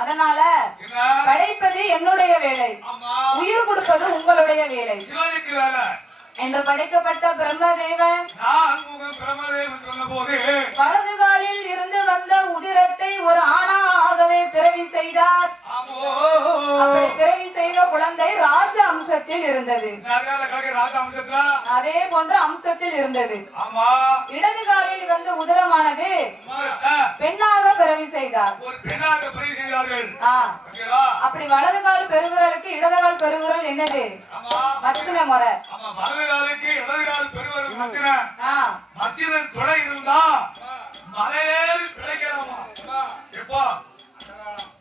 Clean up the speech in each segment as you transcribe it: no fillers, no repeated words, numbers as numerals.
அதனால படைப்பது என்னுடைய வேலை, உயிர் கொடுப்பது உங்களுடைய வேலை என்று படைக்கப்பட்ட பிரம்மதேவன் வலது காலில் இருந்து வந்த உதிரத்தை ஒரு ஆணாகவே பிறவி செய்தார். அப்படி பிறவி செய்த குழந்தை ராஜ அம்சத்தில் இருந்தது, அதே போன்ற அம்சத்தில் இருந்தது. இடது காலில் வந்த உதிரமானது பெண்ணாக பிறவி செய்தார். அப்படி வலது கால் பெருவிரலுக்கு இடது கால் பெருவிரல் என்னது? மச்சின முறை.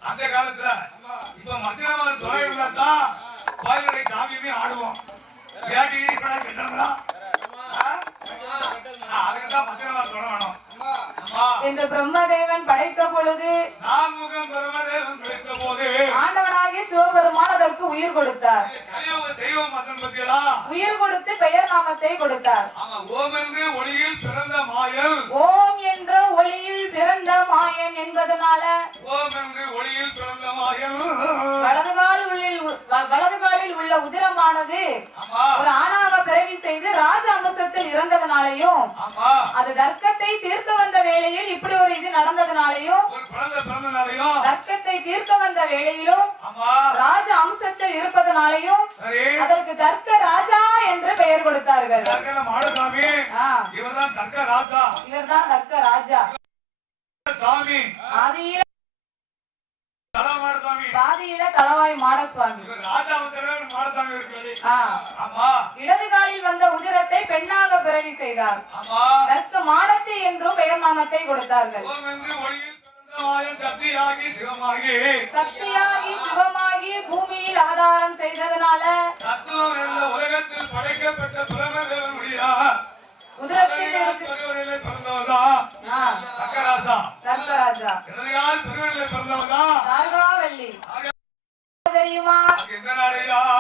அந்த காலத்துல இப்ப மச்சினமார் துறை இருந்தாதான் கோயிலுடைய சாமியுமே ஆடுவோம். அதுக்குதான் மச்சினமார் துறை வேணும் என்று பிரம்மதேவன் படைத்த பொழுது ஆண்டவனாகிய சிவபெருமான் அதற்கு உயிர் கொடுத்தார். உயிர் கொடுத்து பெயர் நாமத்தை கொடுத்தார். ஓம் என்ற ஒளியில் பிறந்த மாயன் என்பதனால வலது காலில் உள்ள உதிரமானது ஒரு ஆணாக பிறவி செய்து ராஜ அம்சத்தில் இறந்ததனாலையும் அது தர்க்கத்தை தீர்க்க வந்த வேளையில் இப்படி ஒரு இது நடந்ததனாலையும் தர்க்கத்தை தீர்க்க வந்த வேளையிலும் ராஜ அம்சத்தில் இருப்பதனாலையும் அதற்கு தர்க்க ராஜா என்று பெயர் கொடுத்தார்கள். இவர்தான் தர்க்க ராஜா. பாதியில தலவாய் மாடசுவாமி. இடது காலில் வந்த உதிரத்தை பெண்ணாக பிறவி செய்தார். தர்க்க மாடத்தி என்றும் பெயர் நாமத்தை கொடுத்தார்கள். சக்தியாகி சிவமாகி பூமியில் அவதாரம் செய்ததனால உலகத்தில் படைக்கப்பட்ட உதிரத்தில் தெரியுமா?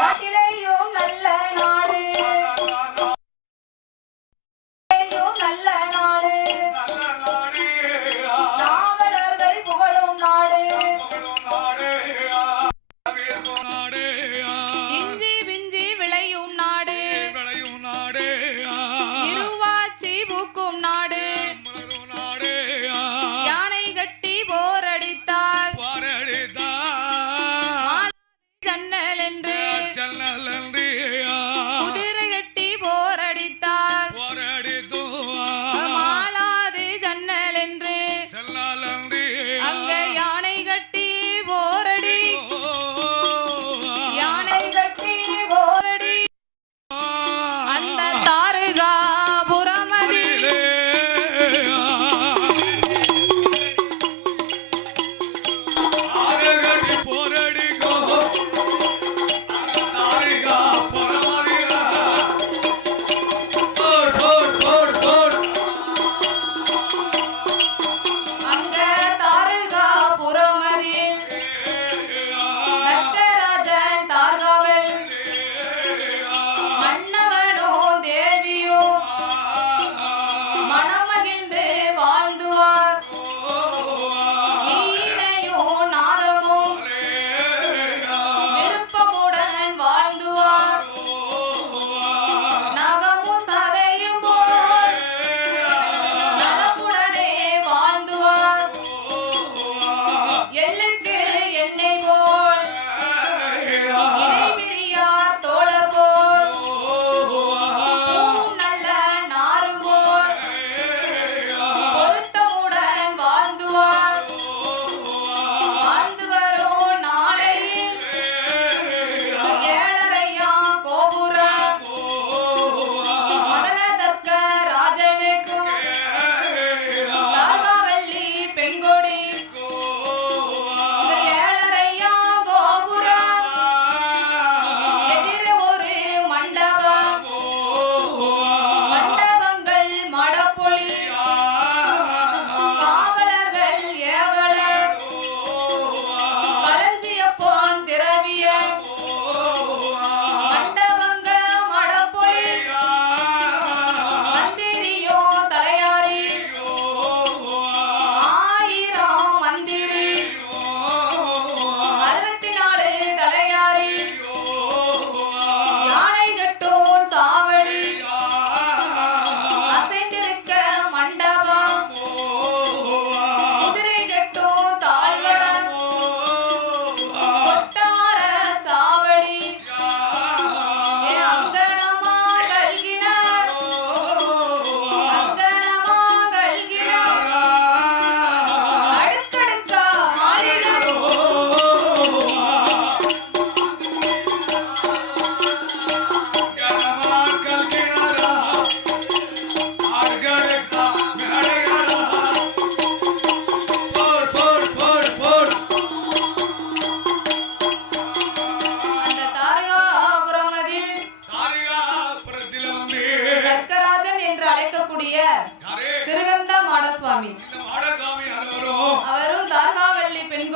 நாட்டிலேயும் நல்ல நாடு, நல்ல நாடு, நாவலர்கள் புகழும் நாடு, இஞ்சி பிஞ்சி விளையும் நாடு, இருவாச்சி பூக்கும் நாடு, யானை கட்டி போரடித்தால் ஜன்னல் என்று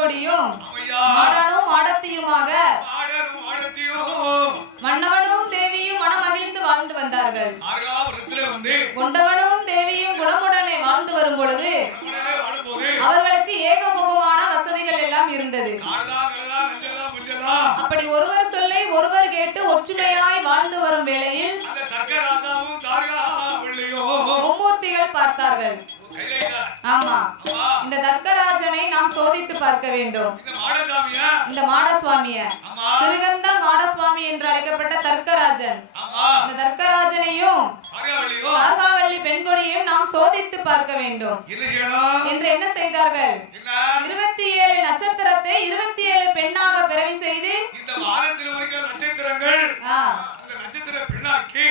பெண்கொடியும் ஆமையா. மாடனும் மாடத்தியுமாக மாடனும் மாடத்தியும் மன்னவனும் தேவியும் மனமகிழ்ந்து வாழ்ந்து வந்தார்கள். ஆர்காபுரத்திலே வந்து கொண்டவனும் தேவியும் குணமுடனே வாழ்ந்து வரும் பொழுது நம்மளே வாழும்போது அவர்களுக்கு ஏகமுகமான வசதிகள் எல்லாம் இருந்தது. ஆடுதா கலதா நெஞ்சதா புஞ்சதா அப்படி ஒருவர் சொல்லை ஒருவர் கேட்டு ஒற்றுமையாய் வாழ்ந்து வரும் வேளையில் அந்த தர்க்கராசாவும் தார்காவள்ளியும் மும்மூர்த்திகள் பார்த்தார்கள். கையில இல்ல. ஆமா, ஆமா. இந்த தர்க்கராஜனை நாம் சோதித்து பார்க்க வேண்டும். இந்த மாடசாமியா இந்த மாடசுவாமிய ஆமா. சிறுகந்த மாடசுவாமி என்று அழைக்கப்பட்ட தர்க்கராஜன், ஆமா. இந்த தர்க்கராஜனையும் தார்காவள்ளியும் தார்காவள்ளி பெண்கொடியையும் நாம் சோதித்து பார்க்க வேண்டும் என்ன செய்யணும்? என்று என்ன செய்தார்கள்? என்ன? 27 நட்சத்திரத்தை 27 பெண்ணாக பிறவி செய்து இந்த வானத்தில் இருக்கிற நட்சத்திரங்கள் ஆ, அந்த நட்சத்திர பெண்ணாக்கி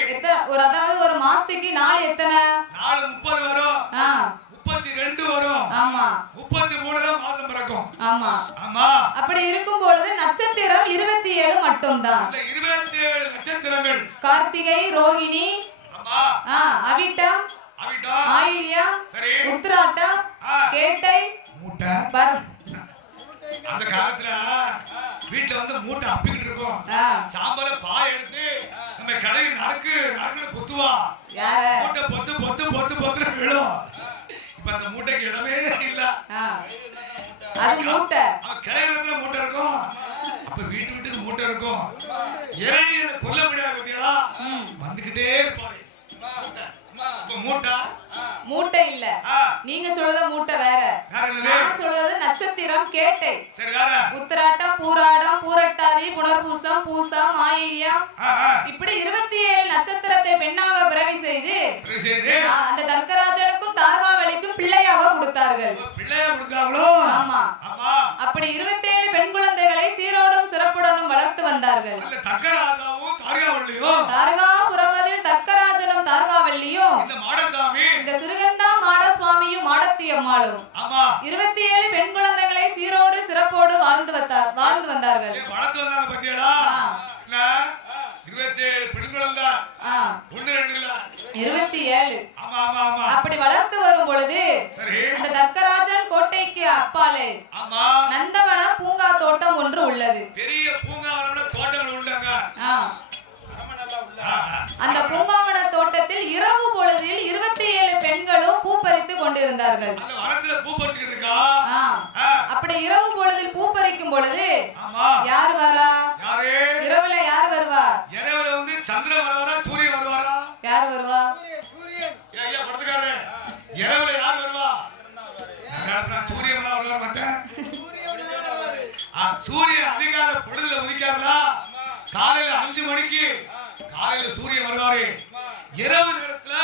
அதாவது ஒரு மாசத்துக்கு நாள் எத்தனை? நாலு 30 வரும், ஆ, 32 வரும், ஆமா 33 மாசம் பிறக்கும். ஆமா. ஆமா. அப்படி இருக்கும் பொழுது நட்சத்திரம் 27 மட்டும்தான். இந்த 27 நட்சத்திரங்கள் கார்த்திகை, ரோகிணி, ஆமா. ஆ, அவிட்டம், அவிட்டா ஆயில்யம், சரி. உத்திராட்டம், ஆ. கேட்டை, மூட்டை அந்த காலத்துல வீட்டுல வந்து மூட்டை அப்பிக்கிட்டு இருக்கும். ஆ, சாம்பல பாய் எடுத்து நம்ம கிளவி நறுக்குன்னு குத்துவா. யார? மூட்டை பொத்து விழும். இப்ப அந்த மூட்டைக்கு இடமே இல்ல. ஆ, அது மூட்டை. அவன் கிளையிடத்துல மூட்டை இருக்கும். அப்ப வீட்டுக்கு மூட்டை இருக்கும். இறைநில கொல்ல முடியாது பத்தியா வந்துகிட்டே இருப்பாரு. இப்ப மூட்டை இல்ல, ஆ, நீங்க சொல்றது மூட்டை வேற. வேற என்னது? நான் சொல்றது நட்சத்திரம் கேட்டை. சரி வேற. உத்திராட்டம், பூராடம், பூரட்டாதி, புனர்பூசம், பூசம், ஆயில்யம், ஆ, ஆ. இப்படி 27 நட்சத்திரத்தை பெண்ணாக பிறவி செய்து சரி, சரி. அந்த தர்க்கராஜனுக்கும் தார்காவளிக்கும் பிள்ளையாக கொடுத்தார்கள். பிள்ளைய கொடுத்தாங்களோ? ஆமா. ஆமா. அப்படி 27 பெண் குழந்தைகளை சீரோடும் சிறப்புடனும் வளர்த்து வந்தார்கள். அந்த தக்கராஜாவும் தார்காவள்ளியும் தார்காபுரமதில் தர்க்கராஜனும் தார்காவள்ளியும் இந்த மாடசாமி இந்த சிறுகந்தா மாடசுவாமியும் மாடத்தி அம்மாளும் ஆமா 27 பெண் குழந்தைகளை சீரோடு சிறப்போடு வாழ்ந்து வந்தார்கள். வளர்த்து வந்தாங்க பத்தியாடா? ஆ. என்ன 27 பெண் குழந்தை, ஆ, 1 2 இல்ல. 27. ஆமா ஆமா ஆமா. அப்படி வளர்த்து வரும் பொழுது சரி. அந்த தர்க்கராஜன் கோட்டைக்கு அப்பாலே ஆமா. நந்தவன பூங்கா தோட்டம் ஒன்று உள்ளது. பெரிய பூங்காவனம்ல தோட்டங்கள் உண்டாங்க. ஆ, அந்த பூங்காவன தோட்டத்தில் இரவு பொழுதில் 27 பெண்களும் பூ பறித்து கொண்டிருந்தார்கள். அந்த வனத்துல பூ பறிச்சுக்கிட்டு இருக்கா. ஆ, ஆ. அப்படி இரவு பொழுதில் பூ பறிக்கும் பொழுது ஆமா. யார் வரா? யாரு? இரவுல யார் வருவா? இரவுல வந்து சந்திரன் வருவாரா சூரியன் வருவாரா? யார் வருவா? ஐயா படத்துக்காரரு, இரவுல யார் வருவா? சூரியன் வருவார். மத்த சூரியன் அதிகால பொழுதுல உதிக்காரலா? காலையில 5 மணிக்கு காலையில சூரியன் வருவாரு. இரவு நேரத்துல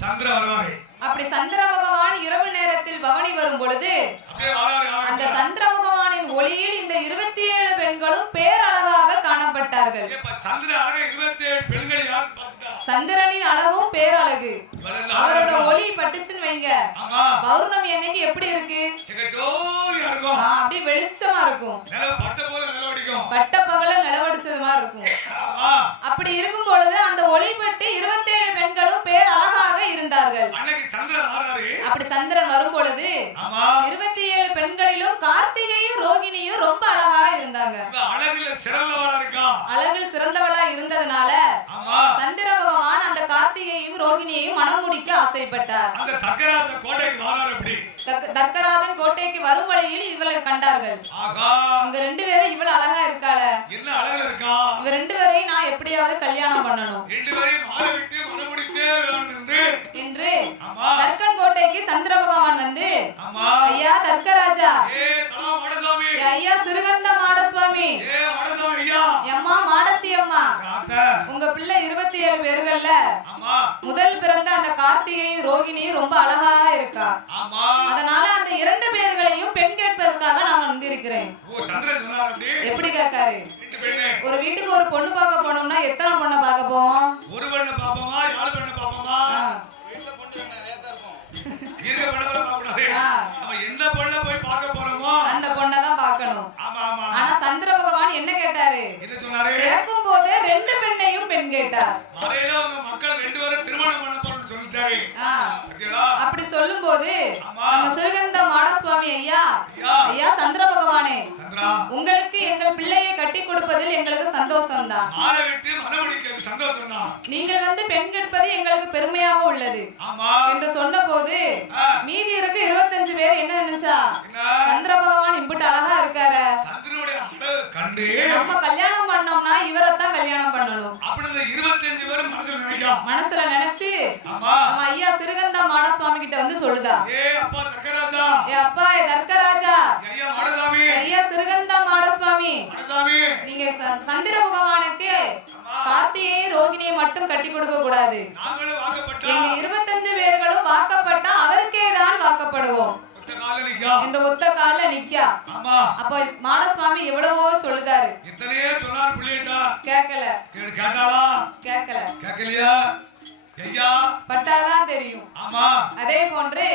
சந்திரன் வருவாரு. அப்படி சந்திர பகவான் இரவு நேரத்தில் பவனி வரும் பொழுது அப்படியே வராரு. அந்த சந்திர பகவானின் ஒளியில் இந்த 27 பெண்களும் பேரழகாக காணப்பட்டார்கள். இப்ப சந்திரன் அழகா 27 பெண்கள் யாரு பார்த்துட்டா? சந்திரனின் அழகும் பேரழகு. அவரோட ஒளி பட்டுச்சுன்னு வைங்க, ஆமா. பௌர்ணமி அன்னைக்கு எப்படி இருக்கு? சிகச்சோரியா இருக்கும். அப்படியே வெளிச்சமா இருக்கும். நிலவு பட்ட போல நிலவடிக்கும். பட்ட பகல நிலவடிச்சது மாதிரி இருக்கும். ஆமா. அப்படி இருக்கும் பொழுது அந்த ஒளி பட்டு 27 பெண்களும் பேரழகாக இருந்தார்கள். அன்னைக்கு சந்திரன் வராரு. அப்படி சந்திரன் வரும் பொழுது ஆமா. 27 பெண்களிலும் கார்த்திகையும் ரோகிணியும் ரொம்ப அழகா இருந்தாங்க. இவ அழகுல சிறந்தவளா இருக்கா. அழகில் சிறந்தவளா இருந்ததனால ஆமா. சந்திர பகவான் அந்த கார்த்திகையும் ரோகிணியையும் மனம் முடிக்க ஆசைப்பட்டார். அந்த தக்கராஜ கோட்டைக்கு வராரு. எப்படி? தர்க்கராஜன் கோட்டைக்கு வரும் வழியில் இவளை கண்டார்கள். ஆகா. இவங்க 2 பேரும் இவ்வளவு அழகா இருக்காள, என்ன அழகுல இருக்கா. இவ 2 பேரையும் நான் எப்படியாவது கல்யாணம் பண்ணணும் 2 பேரையும் மாலை விட்டு மனமுடித்தே வேணும் என்று ஆமா. தர்க்கன் கோட்டைக்கு சந்திர பகவான் வந்து, ஆமா. ஐயா தர்க்கராஜா, தலா மாடசாமி, ஐயா சிறுகந்த மாடசுவாமி, மாடசாமி ஐயா, அம்மா மாடத்தி அம்மா, ஆத்தா, உங்க பிள்ளை 27 பேர்கள்ல ஆமா. முதல் பிறந்த அந்த கார்த்திகையும் ரோகிணியும் ரொம்ப அழகா இருக்கா. ஆமா. அதனால அந்த 2 பேர்களையும் பெண் கேட்பதற்காக நான் வந்திருக்கிறேன். ஓ சந்திரன் சொன்னாரு. அப்படி எப்படி கேட்காரு? 2 பெண்ணே. ஒரு வீட்டுக்கு ஒரு பொண்ணு பார்க்க போனோம்னா எத்தனை பொண்ணை பார்க்க போவோம்? ஒரு பெண்ணை பாப்போமா 4 பெண்ணை பாப்போமா? வீட்ல பொண்ணு வேணா நேரா இருக்கும். இருக்க பெண்ணை பார்க்க கூடாது. நம்ம எந்த பொண்ணை போய் பார்க்க போறோமோ அந்த பொண்ணை தான் பார்க்கணும். ஆமா ஆமா. ஆனா சந்திர பகவான் என்ன கேட்டாரு? என்ன சொன்னாரு? கேட்கும் போது 2 பெண்ணையும் பெண் கேட்டார். மறையில உங்க மக்கள் 2 பேரும் திருமணம் பண்ண போறேன்னு சொல்லிட்டாரு. அப்படி சொல்லும்போது நம்ம சிறுகந்த மாடசுவாமி ஐயா ஐயா சந்திர பகவானே, உங்களுக்கு எங்கள் பிள்ளையை கட்டி கொடுப்பதில் எங்களுக்கு சந்தோஷம் தான். நீங்கள் வந்து பெண் கேட்பது எங்களுக்கு பெருமையாக உள்ளது என்று சொன்ன போது மீதி இருக்க 25 பேர் என்ன நினைச்சா, சந்திர பகவான் இம்புட்டு அழகா இருக்காரு, நம்ம கல்யாணம் பண்ணோம்னா இவரைத்தான் கல்யாணம் பண்ணணும் மனசுல நினைச்சு நம்ம ஐயா சிறுகந்த மாடசுவாமி கிட்ட வந்து சொல்லுதா, அப்பா தர்க்கராஜா, ஐயா சிறுகந்த மாடசுவாமி, நீங்க சந்திர பகவானுக்கு கார்த்திகை ரோகிணியை மட்டும் கட்டி கொடுக்க கூடாது. எங்க 25 பேர்களும் வாக்கப்பட்டா அவருக்கே தான் வாக்கப்படுவோம் என்று ஒத்த கால நிக்கா. அப்ப மாடசுவாமி எவ்வளவோ சொல்லுதாரு, கேட்கல கேட்கலையா பட்டாதான் தெரியும். அதே போன்று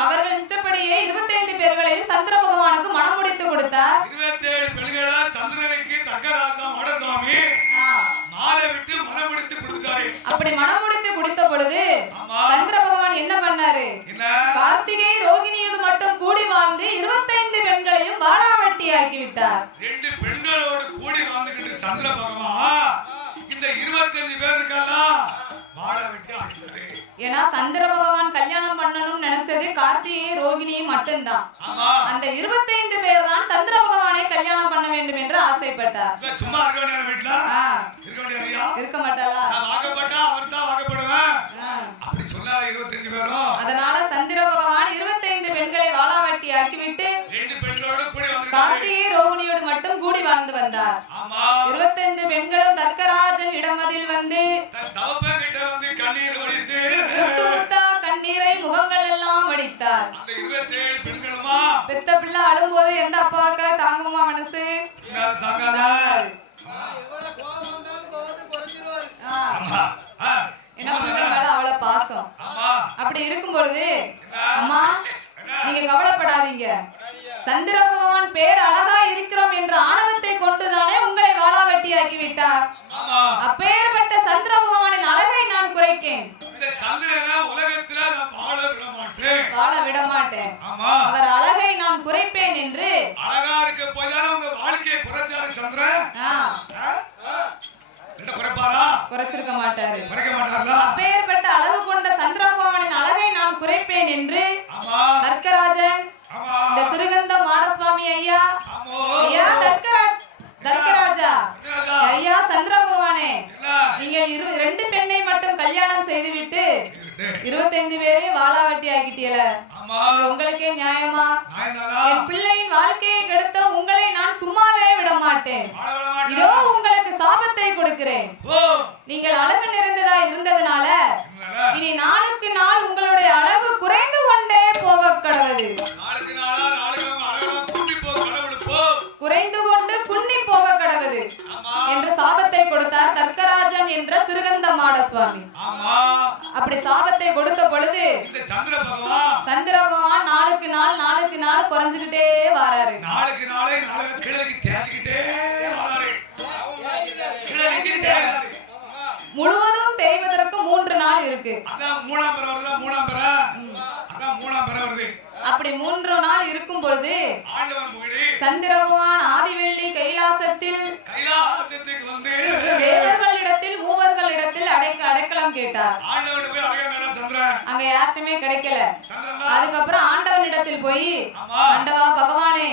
அவர்கள் இஷ்டப்படியே 25 பேர்களையும் சந்திர பகவானுக்கு மனம் முடித்து கொடுத்தார். 27 பெண்களை சந்திரனுக்கு தக்கராசா மாடசுவாமி மாலை விட்டு மனம் முடித்து கொடுத்தாரு. அப்படி மனம் முடித்து கொடுத்த பொழுது சந்திர பகவான் என்ன பண்ணாரு, கார்த்திகை ரோகிணியோடு மட்டும் கூடி வாழ்ந்து 25 பெண்களையும் வாளாவட்டி ஆக்கி விட்டார். 2 பெண்களோடு கூடி வாழ்ந்துகிட்டு சந்திர பகவான் இந்த 25 பேர் இருக்கா ஏன்னா சந்திர பகவான் கல்யாணம் பண்ணணும்னு நினைச்சது கார்த்திகை ரோகிணியை மட்டும்தான். அந்த 25 பேர் தான் சந்திர பகவானை கல்யாணம் பண்ண வேண்டும் என்று ஆசைப்பட்டார். சும்மா இருக்க மாட்டாளா, அதனால சந்திர பகவான் 25 பெண்களை வாளாவட்டி ஆக்கிவிட்டு கார்த்திகை ரோகிணியோடு மட்டும் கூடி வாழ்ந்து வந்தார். 25 பெண்களும் தர்க்கராஜன் இடமதில் வந்து கண்ணீரை முகங்கள் எல்லாம் வடித்தார். பெத்த பிள்ளை அழும்போது எந்த அப்பாவுக்கு தாங்குமா மனசு, அவ்வளவு பாசம். அப்படி இருக்கும் பொழுது அம்மா நீங்க கவலைப்படாதீங்க, சந்திர பகவான் பேர் அழகா இருக்கிறோம் என்ற ஆணவத்தை கொண்டுதானே உங்களை வாளாவட்டி ஆக்கி விட்டார். அப்பேற்பட்ட சந்திர பகவானின் அழகை நான் குறைக்கேன், வாழ விட மாட்டேன், அவர் அழகை நான் குறைப்பேன் என்று குறைச்சிருக்க மாட்டாரு. அப்பேற்பட்ட அழகு கொண்ட சந்திர பகவானின் அழகை நான் குறைப்பேன் என்று தர்க்கராஜன் இந்த சிறுகந்த மாடசுவாமி ஐயா தர்க்கராஜா ஐயா சந்திர பகவானே, நீங்கள் 2 பெண்ணை மட்டும் கல்யாணம் செய்துவிட்டு 25 பேரையும் வாளாவட்டி ஆக்கிட்டீல, உங்களுக்கே நியாயமா? என் பிள்ளையின் வாழ்க்கையை கெடுத்த உங்களை நான் சும்மாவே விட மாட்டேன். இதோ உங்களுக்கு சாபத்தை கொடுக்கிறேன். நீங்கள் அழகு நிறைந்ததா இருந்ததுனால இனி நாளுக்கு நாள் உங்களுடைய அழகு குறைந்து கொண்டே போக கடவுது, குறைந்து கொண்டு குன்னி போக கடவுது என்று சாபத்தை கொடுத்தார் தர்க்கராஜன் என்ற சிறுகந்த மாடசுவாமி. அப்படி சாபத்தை கொடுத்த பொழுது சந்திர பகவான் நாளுக்கு நாள் குறைஞ்சுக்கிட்டே வராரு. முழுவதும் தேய்வதற்கு 3 நாள் இருக்கு. அப்படி 3 நாள் இருக்கும் பொழுது சந்திர பகவான் ஆதிவெள்ளி கைலாசத்தில் தேவர்களிடத்தில் மூவர்களிடத்தில் அடைக்கலம் கேட்டார். அங்க யாருக்குமே கிடைக்கல. அதுக்கப்புறம் ஆண்டவனிடத்தில் போய், ஆண்டவா பகவானே,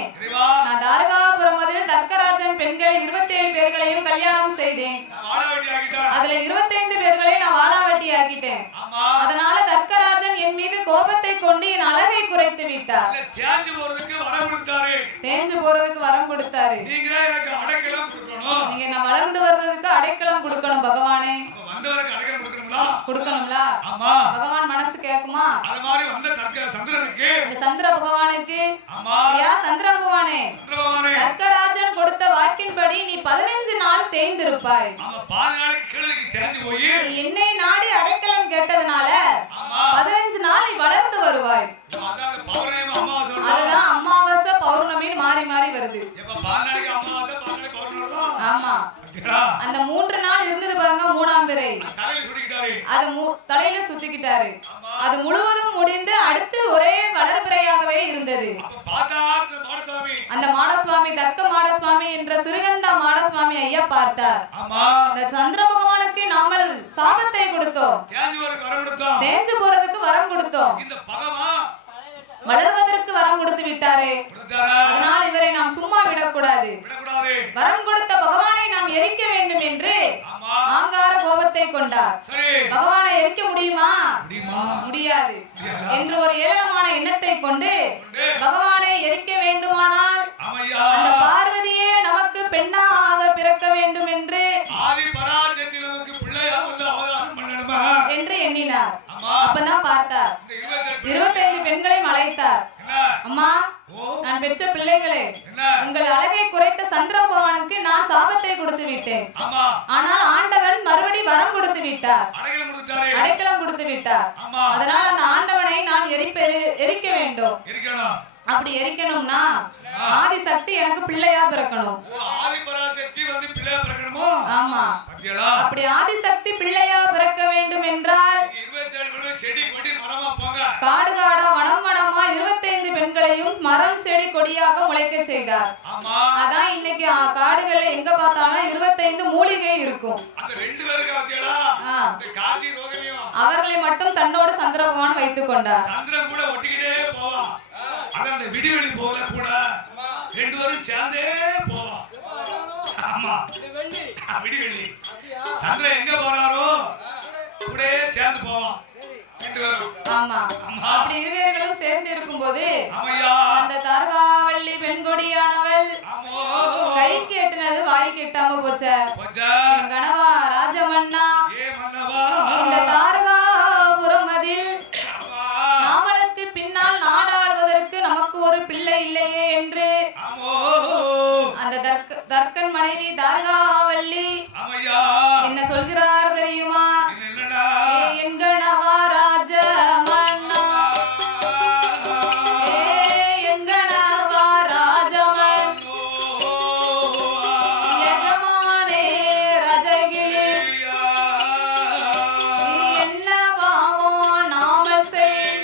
நான் தாரகாபுரம் அதில் தர்க்கராஜன் பெண்களை 27 பேர்களையும் கல்யாணம் செய்தேன், அதுல 25 பேர்களை நான் வாளாவட்டி ஆக்கிட்டேன். அதனால தர்க்கராஜன் என் மீது கோபத்தை கொண்டு என் அழகை குறைத்து விட்டார். தேஞ்சு போறதுக்கு வரம் கொடுத்தாரு. நீங்க நான் வளர்ந்து வர்றதுக்கு அடைக்கலம் கொடுக்கணும் பகவானே. கொடுக்கணும்ல, பகவான் மனசு கேக்குமா? சந்திர பகவானுக்கு சந்திர பகவானே, தர்க்கராஜன் கொடுத்த வாக்கின்படி நீ 15 நாள் தேய்ந்திருப்பாய். என்னை நாடி அடைக்கலம் கேட்டதுனால 15 நாள் நீ வளர்ந்து வருவாய். அதுதான் அமாவாசை பௌர்ணமின்னு மாறி மாறி வருது. ஆமா, அந்த 3 நாள் இருந்தது பாருங்க, 3ஆம் பிறை அது தலையில சுத்திக்கிட்டாரு. அது முழுவதும் முடிந்து அடுத்து ஒரே வளர்பிறையாகவே இருந்தது. அந்த மாடசுவாமி மாடசுவாமி தர்க்க மாடசுவாமி என்ற சிறுகந்தா மாடசுவாமி ஐயா பார்த்தார். இந்த சந்திர பகவானுக்கு நாமல் சாபத்தை கொடுத்தோம், தேஞ்சு போறதுக்கு வரம் கொடுத்தோம், வளர்வதற்கு வரம் கொடுத்து விட்டாரே. அதனால் இவரை நாம் சும்மா விடக்கூடாது. வரம் கொடுத்த பகவானை நாம் எரிக்க வேண்டும் என்று ஆங்கார கோபத்தை கொண்டார். பகவானை எரிக்க முடியுமா? முடியாது என்று ஒரு ஏளனமான எண்ணத்தை கொண்டு பகவானை எரிக்க வேண்டுமானால் அந்த பார்வதியே நமக்கு பெண்ணாக பிறக்க வேண்டும் என்று என்று எண்ணினார். அப்பதான் பார்த்தார், 25 பெண்களையும் அழைத்தார். அம்மா, நான் பெற்ற பிள்ளைகளே, உங்கள் அழகை குறைத்த சந்திர பகவானுக்கு நான் சாபத்தை கொடுத்து விட்டேன். ஆனால் ஆண்டவன் மறுபடி வரம் கொடுத்து விட்டார், அடைக்கலம் கொடுத்து விட்டார். அதனால் அந்த ஆண்டவனை நான் எரிக்க வேண்டும். அப்படி எரிக்கணும்னா ஆதிசக்தி எனக்கு பிள்ளையா பிறக்கணும். ஆமா, அப்படி ஆதிசக்தி பிள்ளையா பிறக்க வேண்டும் என்றால் காடு காடா வனம் வனமா 25 பெண்களையும் மரம் செடி கொடியாக முளைக்க செய்தார். அதான் இன்னைக்கு காடுகள்ல எங்க பார்த்தாலும் 25 மூலிகை இருக்கும். அவர்களை மட்டும் தன்னோடு சந்திர பகவான் வைத்துக் கொண்டார். அந்த விடிவெளி போல கூட 2 பேரும் சேர்ந்தே போவோம். ஆமா, விடிவெளி சந்திரன் எங்க போறாரோ கூட சேர்ந்து போவோம் 2 பேரும். ஆமா, அப்படி இருவர்களும் சேர்ந்து இருக்கும்போது அந்த தாரகாவல்லி பெண்கொடியானவள் கைக்கு எட்டுனது வாய்க்கு எட்டாம போச்ச. கணவா ராஜமன்னா, இந்த தாரகாபுரம் அதில் நாமளுக்கு பின்னால் நாடாளுவதற்கு நமக்கு ஒரு பிள்ளை இல்லையே என்று அந்த தர்க்கன் மனைவி தாரகாவல்லி என்ன சொல்கிறார் தெரியுமா? என் கணவா ராஜமன்னா, என் கணவா ராஜமன், யஜமானே ரஜகிலி, என்னவாவோ நாமல் செய்,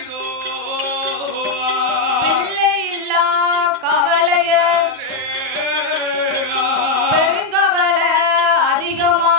பிள்ளை இல்லா கவலைய பெருங்கவலை அதிகமா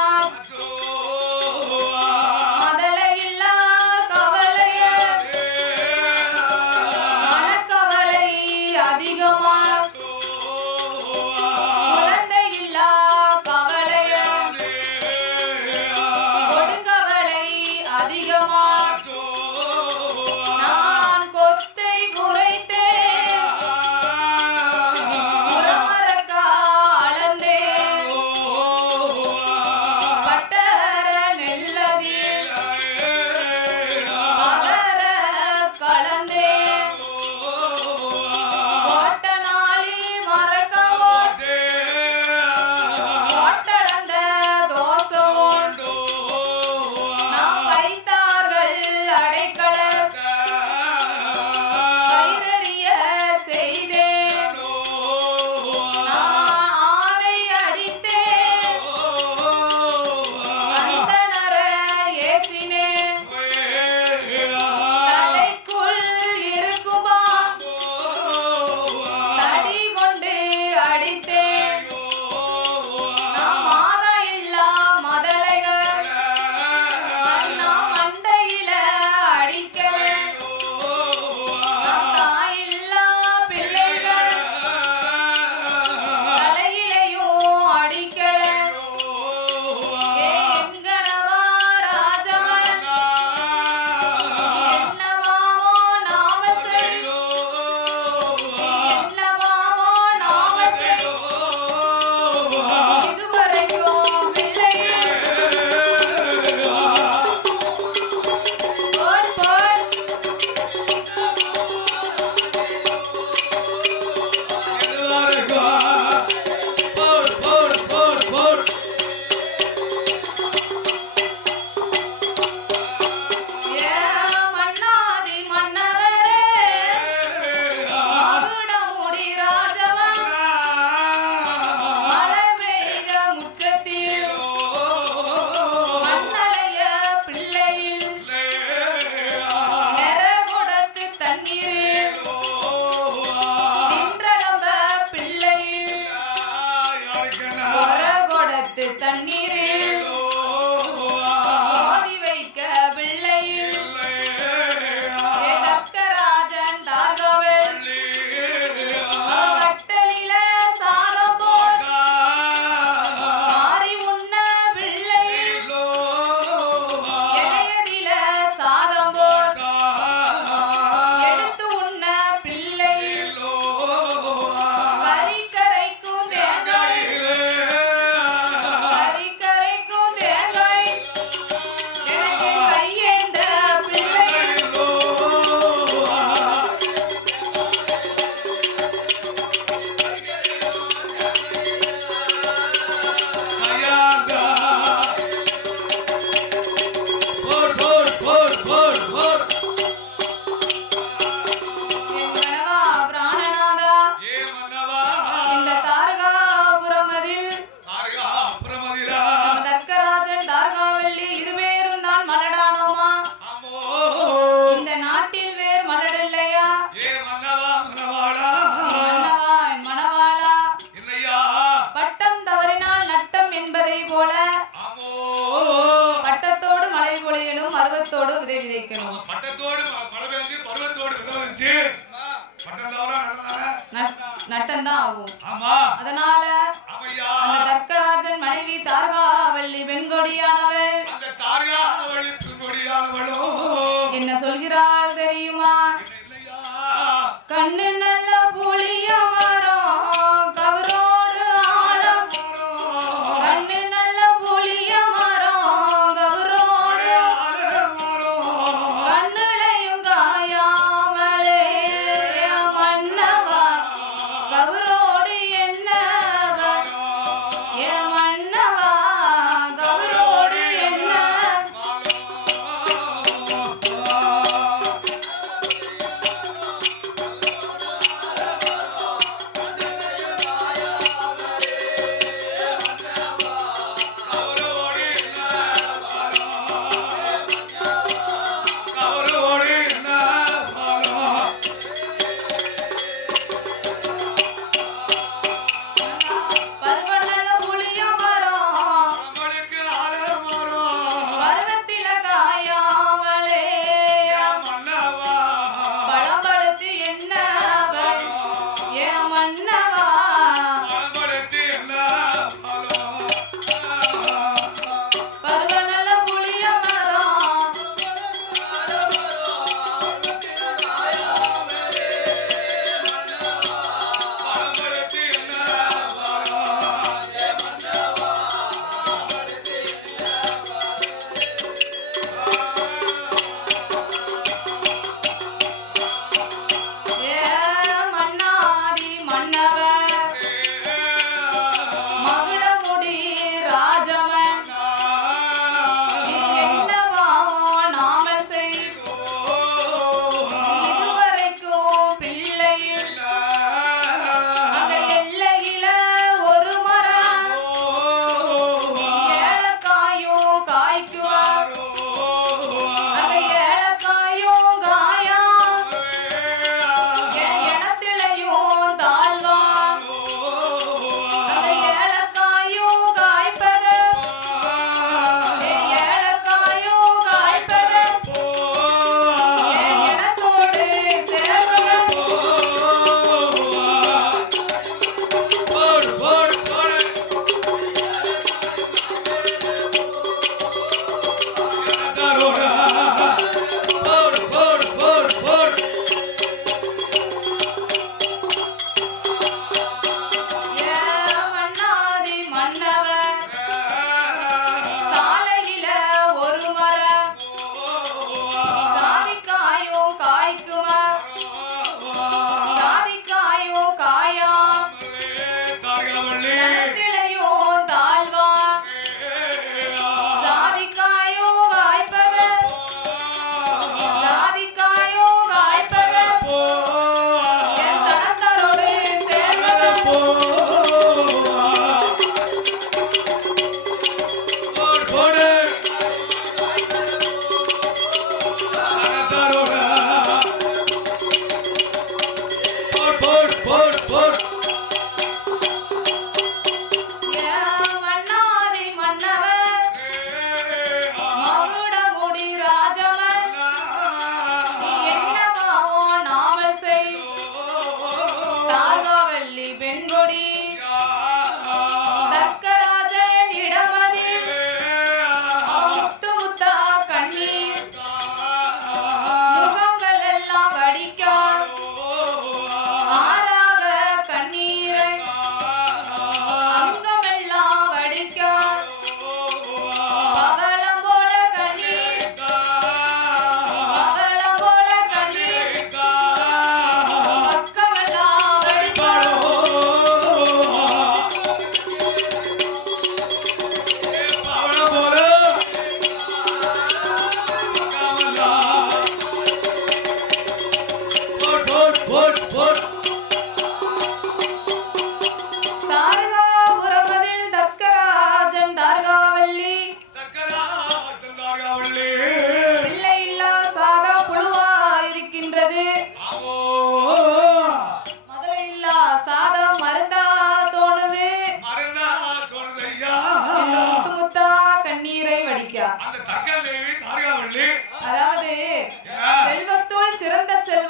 வைக்கணும். பட்டத்தோடு மழை பெஞ்சு பருவத்தோடு விதை வந்துச்சு. பட்டம் தவறா நட்டம்தான் ஆகும். ஆமா. அதனால ஆமையா. அந்த தர்க்கராஜன் மனைவி தார்காவல்லி பெண்கொடியானவள். அந்த தார்காவல்லி பெண்கொடியானவளோ என்ன சொல்கிறாள் தெரியுமா? கண்ணு நல்ல புளிய மரம் கவரோடு ஆழம். கண்ணு நல்ல புளிய மரம் கவரோடு கண்ணுலையும் காயாமலே மன்னவா கவரோடு என்னவா மன்னவா கவரோடு என்ன.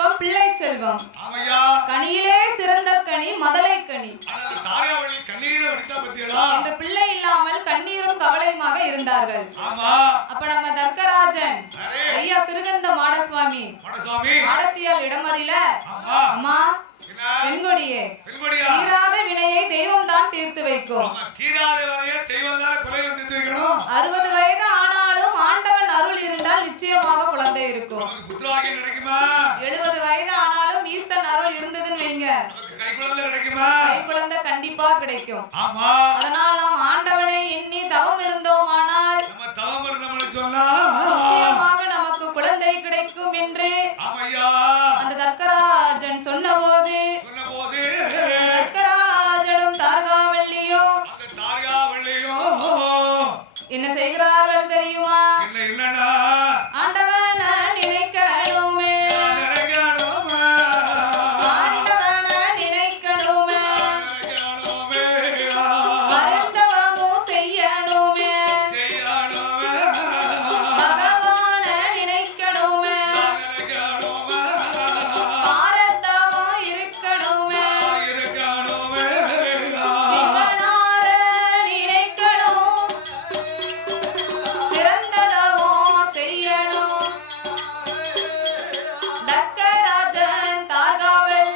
செல்வம் பிள்ளை செல்வம். ஆமையா. கனியிலே சிறந்த கனி மதலை கனி. அந்த தாயாவளி கண்ணீரை வடித்தா பத்தியடா. என்று பிள்ளை இல்லாமல் கண்ணீரும் கவலையுமாக இருந்தார்கள். ஆமா. அப்ப நம்ம தர்க்கராஜன் ஐயா சிறுகந்த மாடசுவாமி மாடத்தியால் இடமறில அம்மா பெண்கொடியே தீராத வினையை தெய்வம் தான் தீர்த்து வைக்கும். 60 வயது ஆனாலும் ஆண்டவன் அருள் இருந்தால் நிச்சயமாக குழந்தை இருக்கும். 70 வயது ஆனாலும் ஈசன் அருள் இருந்ததுன்னு வைங்க கை குழந்தை கண்டிப்பா கிடைக்கும். அதனால் நாம் ஆண்டவனை எண்ணி தவம் இருந்தோமானால் நிச்சயமாக நமக்கு குழந்தை கிடைக்கும் என்று அந்த தர்க்கராஜன் சொன்னபோது தர்க்கராஜனும் தார்காவல்லியும் என்ன செய்கிறார்கள் தெரியுமா? ஆண்டவன நினைக்கணுமே ஆண்டவன நினைக்கணுமே மறந்தவமும் செய்யணுமே பகவான நினைக்கணுமே பாரதமும் இருக்கணுமே சிவனார நினைக்கணும் சிறந்ததவும் செய்யணும். தர்க்கராஜன் தார்காவல்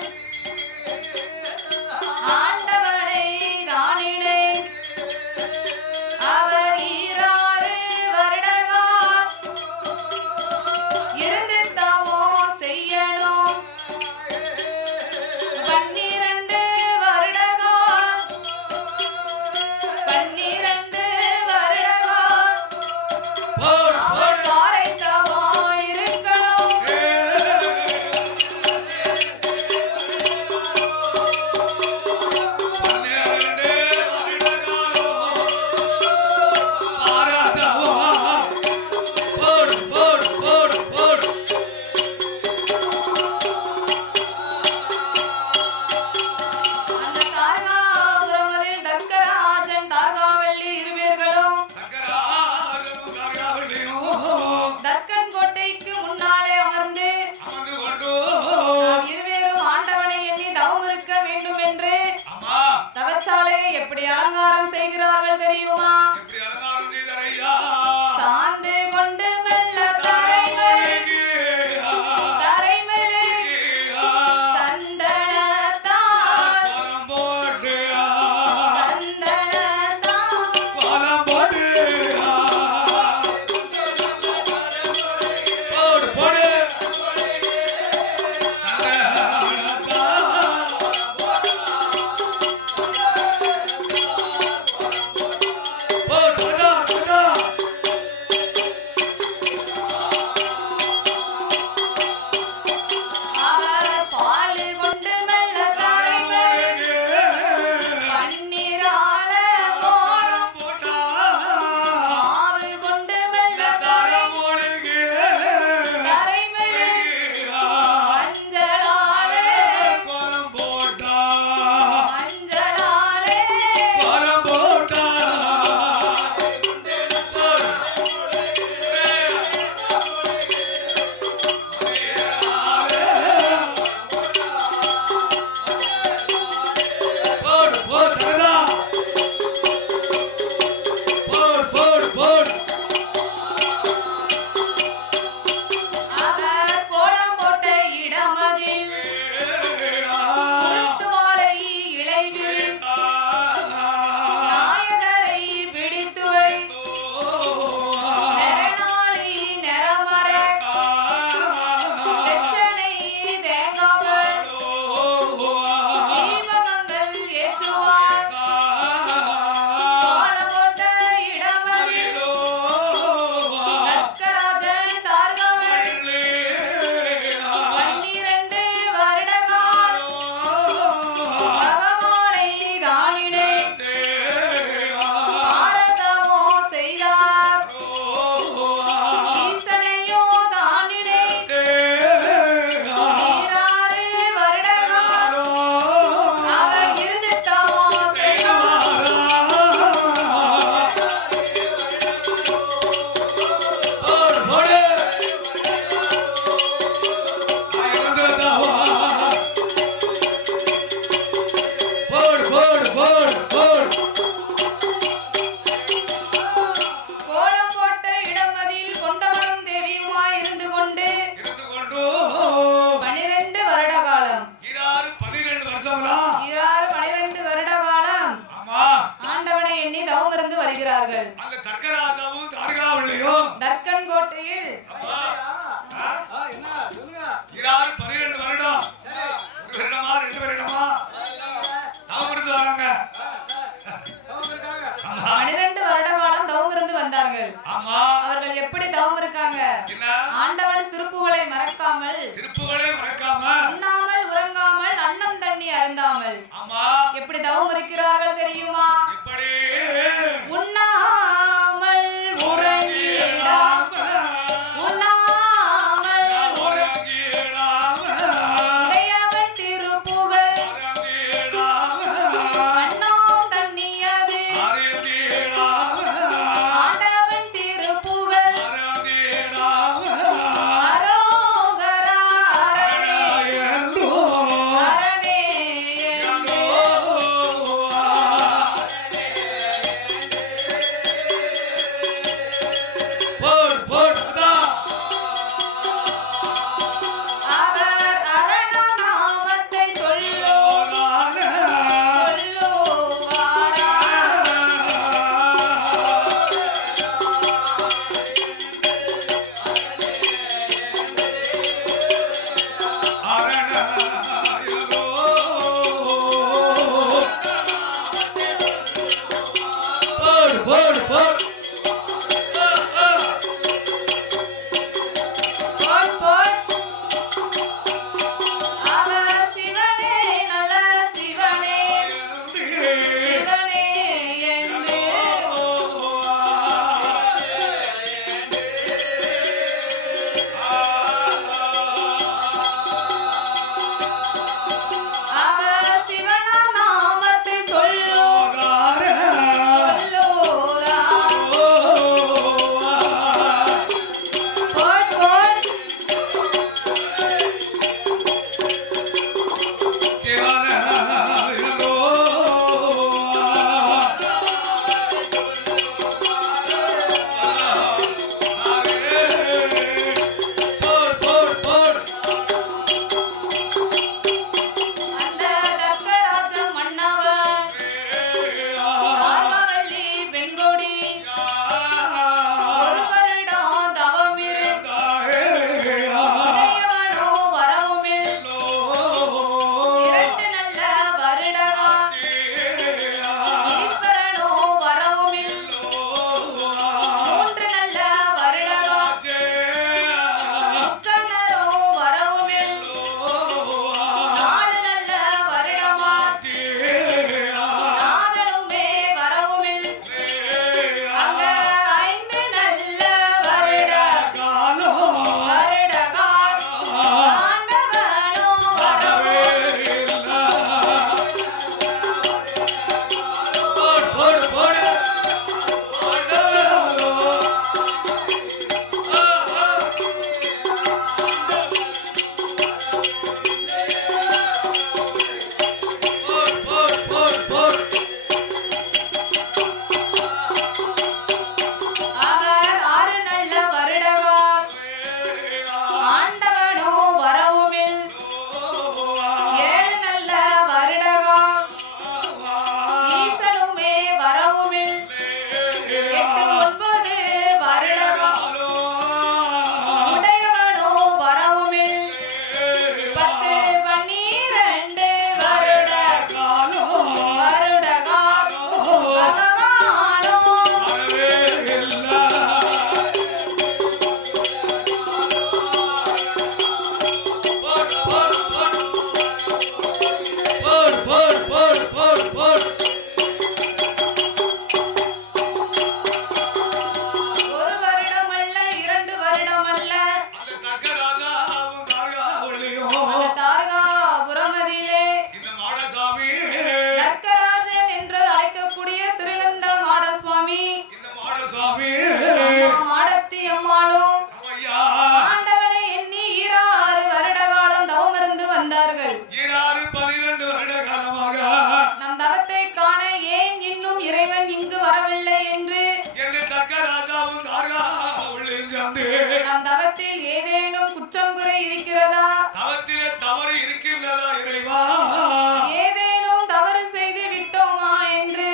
ஆண்டவனை தானினை அவர் 6 வருடகால் இருந்து தவம் செய்யணும். 12 வருடகால் 12 வருடகால் அவர் தாரை தவம் இருக்கணும். அந்த தார்காபுரமதில் தர்க்கராஜன் தார்காவல்லி இருவேர்களும் தர்க்கன் கோட்டைக்கு முன்னாலே அமர்ந்து நாம் இருவேரும் ஆண்டவனை எண்ணி தவம் இருக்க வேண்டும் என்று தவச்சாலையை எப்படி அலங்காரம் செய்கிறார்கள் தெரியுமா? சாந்து கொண்டு மெல்ல தரைமேல் சந்தனத்தால் தவம் இருந்து வருகிறார்கள். அந்த தர்க்கராஜாவும் தார்காவள்ளியும் தர்க்கன் கோட்டையில் 12 வருடம், ஒரு வருடமா 2 வருடமா தவம் இருந்து வராங்க. 12 வருட காலம் தவம் இருந்து வந்தார்கள். ஆமா, அவர்கள் எப்படி தவம் இருக்காங்க? ஆண்டவன் திருப்புகளை மறக்காமல், உண்ணாமல் உறங்காமல், அன்னம் தண்ணி அருந்தாமல் எப்படி தவம் இருக்கிறார்கள் தெரியுமா? உண்ணாமல் உறங்கிடாமல், வந்தார்கள். 12 வருட காலமாக நம் தவத்தை காண ஏன் இன்னும் இறைவன் இங்கு வரவில்லை என்று தக்க ராஜாவும் தார்காவள்ளியும் சேர்ந்து நம் தவத்தில் ஏதேனும் குற்றம் குறை இருக்கிறதா? தவத்திலே தவறு இருக்கின்றதா இறைவா? ஏதேனும் தவறு செய்து விட்டோமா என்று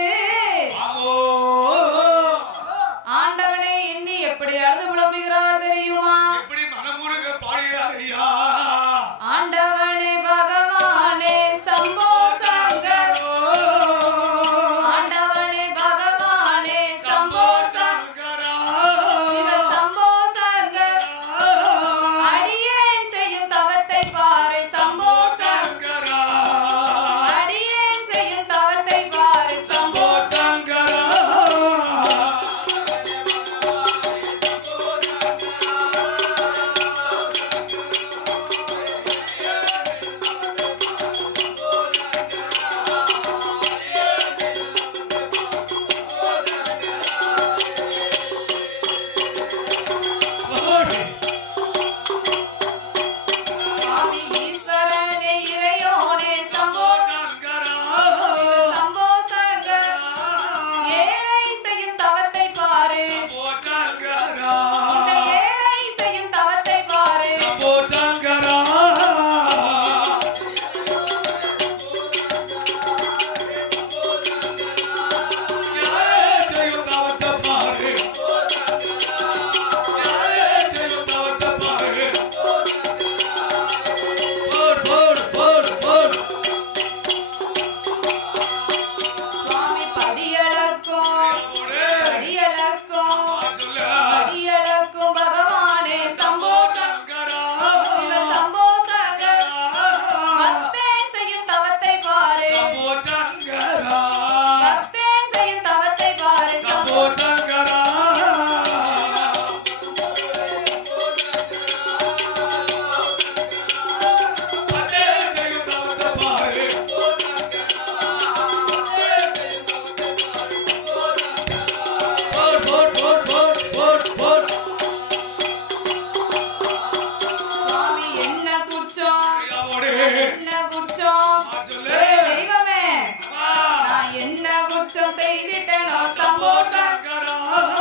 குற்றம் செய்திட்டனோ சம்போ சங்கரா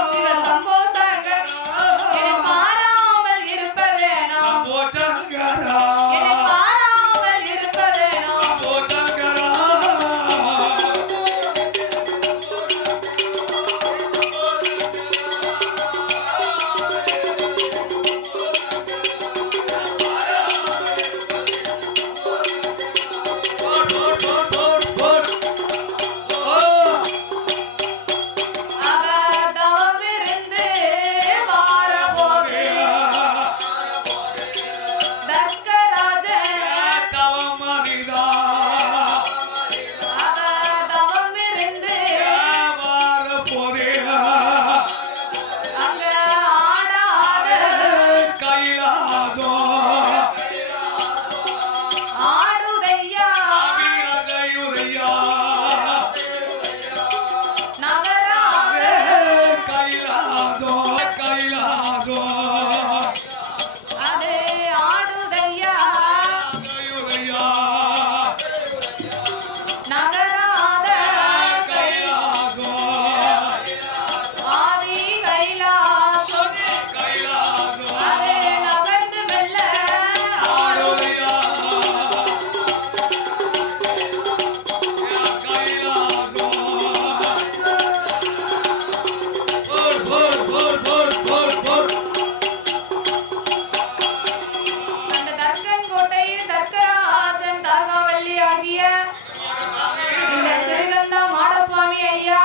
சிவ சம்போ சங்கரா என்னை பாராமல் இருப்பதேனோ சம்போ சங்கரா என்னை பாராமல் இருப்பதேனோ சம்போ சங்கரா அவடமிருந்து வாரபோது தர்க்கராஜன் தவமதிதா அவடமிருந்து வாரபோதே அங்க ஆடாத கைலாதோ ஆடுதையா அபியஜயுதையா நகராத கைலாதோ கைலாதோ அது ஆடுதையா அஜயுதையா நகராத கைலாதோ ஆதி கைலாசம் கைலாதோ அது நகர்ந்து மெல்ல ஆடுதையா கைலாதோ போர் அந்த தர்க்கன் கோட்டையில் தர்க்கராஜன் தார்காவல்லி ஆகிய இந்த சிறுகந்தா மாடசுவாமி ஐயா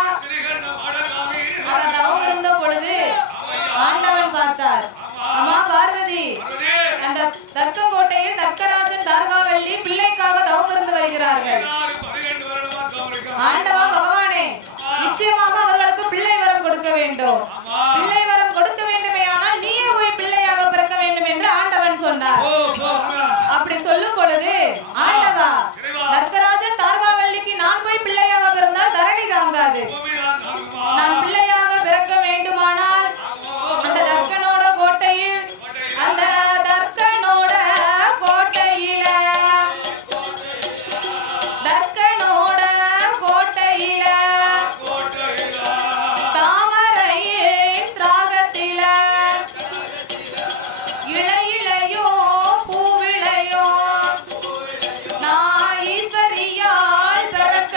அவர் தவம் இருந்த பொழுது ஆண்டவன் பார்த்தார். அம்மா பார்வதி, அந்த தர்க்கங்கோட்டையில் தர்க்கராஜன் தார்காவல்லி பிள்ளைக்காக தவம் இருந்து வருகிறார்கள். ஆண்டவா பகவானே, நிச்சயமாக அவர்களுக்கு பிள்ளை வரம் கொடுக்க வேண்டும். பிள்ளை வரம் கொடுக்க வேண்டுமேயானால் நீயே போய் பிள்ளையாக பிறக்க வேண்டும் என்று ஆண்டவன் சொன்னார். அப்படி சொல்லும் பொழுது ஆண்டவா, தர்க்கராஜன் தார்காவல்லிக்கு நான் போய் பிள்ளையாக பிறந்தால் தரணி தாங்காது. நான் பிள்ளையாக பிறக்க வேண்டுமானால் அந்த தர்க்கனோட கோட்டையில் அந்த தர்க்கனோட கோட்டையில தர்க்கனோட கோட்டையில தாமரையின் திராகத்தில இளையிலையோ பூவிளையோ நான் ஈஸ்வரியாய் பிறக்க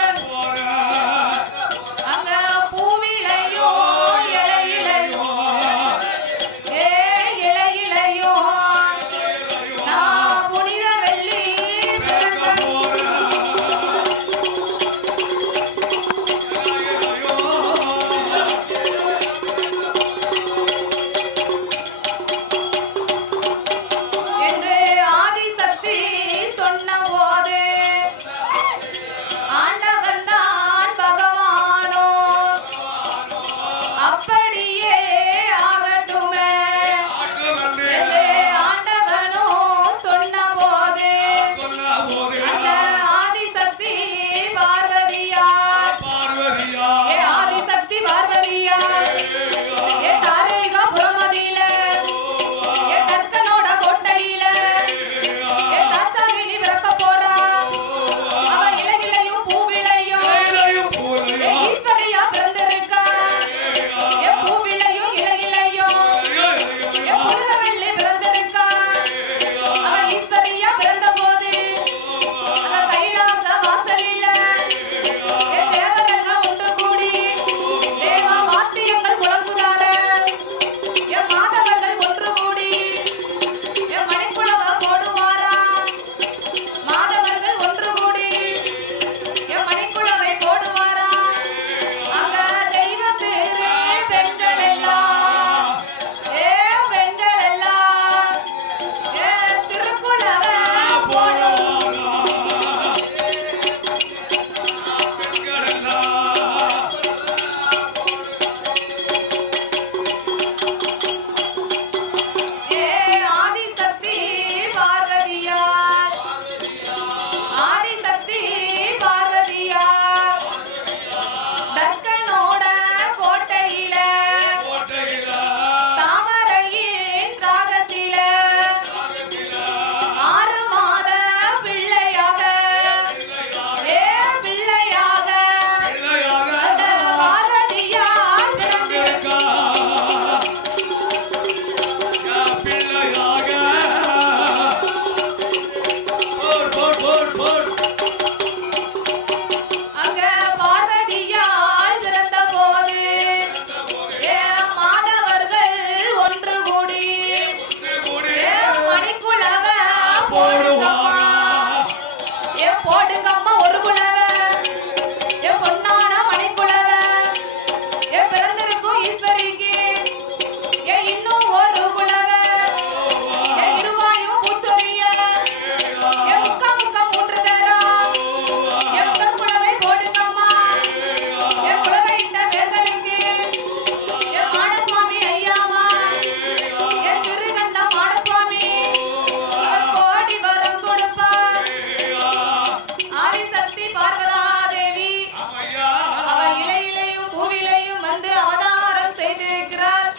வந்து அவதாரம் செய்திருக்கிறார்.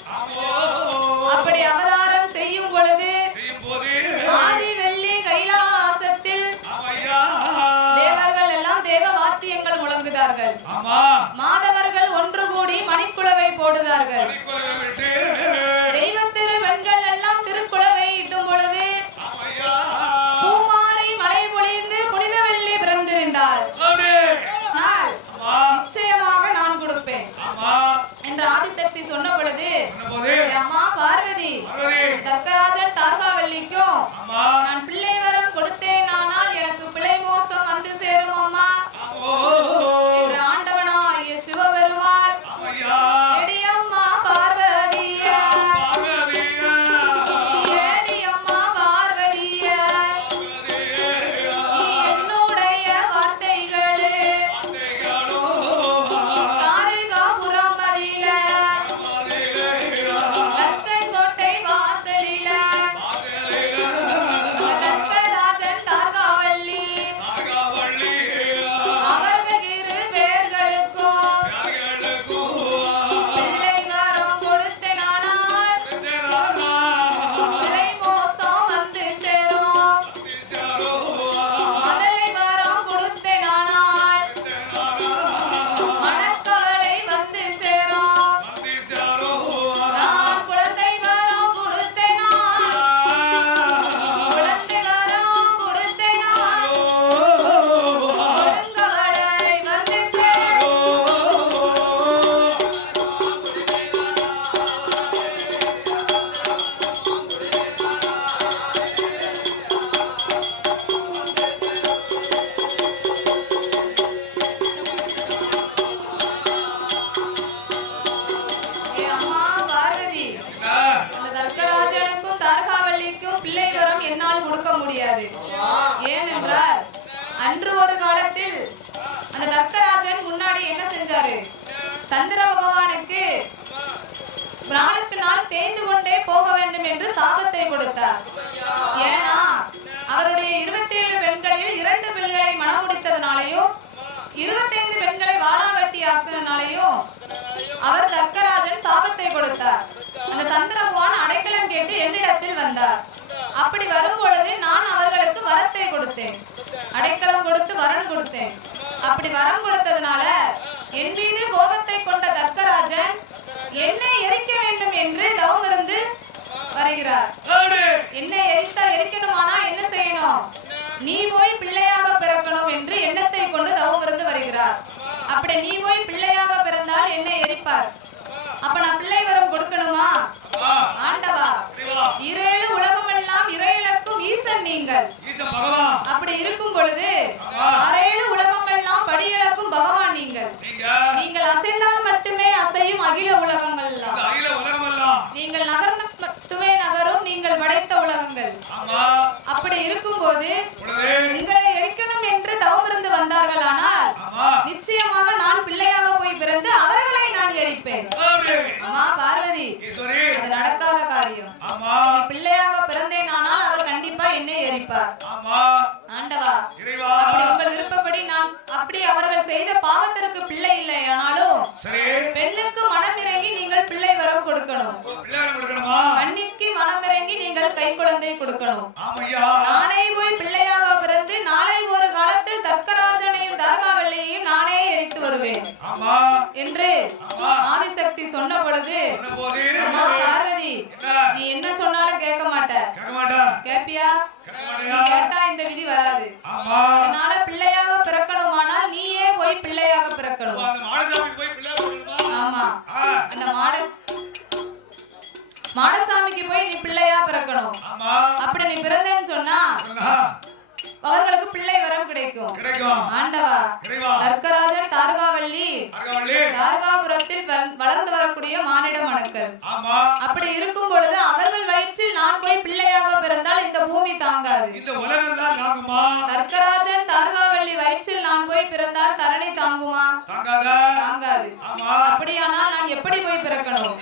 அப்படி அவதாரம் செய்யும் பொழுது ஆதி வெள்ளி கைலாசத்தில் தேவர்கள் எல்லாம் தேவ வாத்தியங்கள் முழங்குதார்கள். மாதவர்கள் ஒன்று கூடி மணிக்குளவை போடுதார்கள். தெய்வத்திரு பெண்கள் எல்லாம் திருக்குளவை இட்டும் பொழுது பூமாரி மழை பொழிந்து புனித வெள்ளி பிறந்திருந்தாள். நிச்சயமாக நான் கொடுப்பேன் என்று ஆதிசக்தி சொன்ன பொழுது அம்மா பார்வதி தர்க்கராஜன் தார்காவல்லிக்கும் நான் பிள்ளை வரம் கொடுத்தேன், ஆனால் எனக்கு பிள்ளை மோசம் வந்து சேரும் அம்மா என்று ஆண்டவனாகிய சிவபெருமாள் எடியம்மா பார்வதியா ஏடியம்மா பார்வதியா என்னுடைய வார்த்தைகளே தாரிகாபுரம் மதியில தக்கன் கோட்டை வாசலில தர்க்கராஜன் தார்காவல்லி அவர்கள் இரு பேர்களுக்கும் பிள்ளை வரம் கொடுத்தேனானால் பிள்ளை மோசம் வந்து சேரும். மதலை வரம் கொடுத்தேனானால் மணக்கவலை வந்து சேரும். நான் குழந்தை வரம் கொடுத்தேனால் குழந்தை வரம் கொடுத்தேனால் கொடுங்கவலை வந்து சேரும். ஏ அம்மா பார்வதி, அந்த தர்க்கராஜனுக்கும் தாரகாவல்லிக்கும் பிள்ளை வரம் என்னால் கொடுக்க முடியாது. ஏனென்றால் அன்று ஒரு காலத்தில் அந்த தர்க்கராஜன் முன்னாடி என்ன செஞ்சாரு, சந்திர பகவானுக்கு நாளுக்கு நாள் தேய்ந்து கொண்டே போக வேண்டும் என்று சாபத்தை கொடுத்தார். ஏன்னா அவருடைய 27 பெண்களில் 2 பெண்களை மனம் முடித்ததனாலையும் 25 பெண்களை வாளாவட்டி ஆக்குனதுனாலையும் அவர் தர்க்கராஜன் சாபத்தை கொடுத்தார். அந்த சந்திர பகவான் அடைக்கலம் கேட்டு என்னிடத்தில் வந்தார். அப்படி வரும் பொழுது நான் அவர்களுக்கு வரத்தை கொடுத்தேன், அடைக்கலம் கொடுத்து வரம் கொடுத்தேன். அப்படி வரம் கொடுத்ததுனால என் மீது கோபத்தை கொண்ட தர்க்கராஜன் என்னை எரிக்க வேண்டும் என்று தவம் இருந்து வருகிறார். என்னை எரிக்கணுமானா என்ன செய்யணும், நீ போய் பிள்ளையாக பிறக்கணும் என்று எண்ணத்தை கொண்டு தவம் இருந்து வருகிறார். அப்படி நீ போய் பிள்ளையாக பிறந்தால் என்னை எரிப்பார். அப்ப நான் பிள்ளை வரம் கொடுக்கணுமா? ஆண்டவா, 7 உலகமெல்லாம் இறையிலக்கும் ஈசன் நீங்கள். அப்படி இருக்கும் பொழுது 6 உலகமெல்லாம் படியிலக்கும் பகவான் நீங்கள். நீங்கள் அசைந்தால் மட்டுமே அசையும் அகில உலகங்கள் எல்லாம். நீங்கள் நகர்ந்து மட்டுமே நகரும் நீங்கள் படைத்த உலகங்கள். அப்படி இருக்கும்போது உங்களை எரிக்கணும் என்று தவம் இருந்து வந்தார்கள். ஆனால் நிச்சயமாக நான் பிள்ளையாக போய் பிறந்து அவர்களை நான் எரிப்பேன். அம்மா பார்வதி, அது நடக்காத காரியம். நீ பிள்ளையாக பிறந்தேன், ஆனால் அவர் கண்டிப்பா என்னை எரிப்பார். ஆண்டவா, அப்படி உங்கள் விருப்பப்படி நான் அப்படி அவர்கள் செய்த பாவத்திற்கு பிள்ளை இல்லை, ஆனாலும் பெண்ணுக்கு மனம் இறங்கி நீங்கள் பிள்ளை வரம் கொடுக்கணும். கண்ணிக்கு மனம் இறங்கி நீங்கள் கை குழந்தை கொடுக்கணும். நானே போய் பிள்ளையாக பிறந்து நாளை ஒரு காலத்தில் தர்க்கராஜனையும் தார்காவல்லியையும் நானே எரித்து வருவேன் என்று ஆதிசக்தி சொன்ன பொழுது, அம்மா பார்வதி, நீ என்ன சொன்னாலும் கேட்க மாட்ட. கேப்பியா? நீ கேட்டா இந்த விதி வராது. அதனால பிள்ளையாக பிறக்கணுமானால் நீயே போய் பிள்ளையாக பிறக்கணும். ஆமா, அந்த மாடசாமிக்கு போய் நீ பிள்ளையா பிறக்கணும். அப்படி நீ பிறந்தேன்னு சொன்னா அவர்களுக்கு பிள்ளை வரம் கிடைக்கும். ஆண்டவா, தர்க்கராஜன் தார்காவல்லி தார்காபுரத்தில் வளர்ந்து வரக்கூடிய மானிட மனுக்கள். அப்படி இருக்கும் பொழுது அவர்கள் வயிற்றில் நான் போய் பிள்ளையாக பிறந்தால் இந்த பூமி தாங்காது. தர்க்கராஜன் தார்காவல்லி வயிற்றில் நான் போய் பிறந்தால் தரணி தாங்குமா? தாங்காது. அப்படியானால் நான் எப்படி போய் பிறக்கணும்?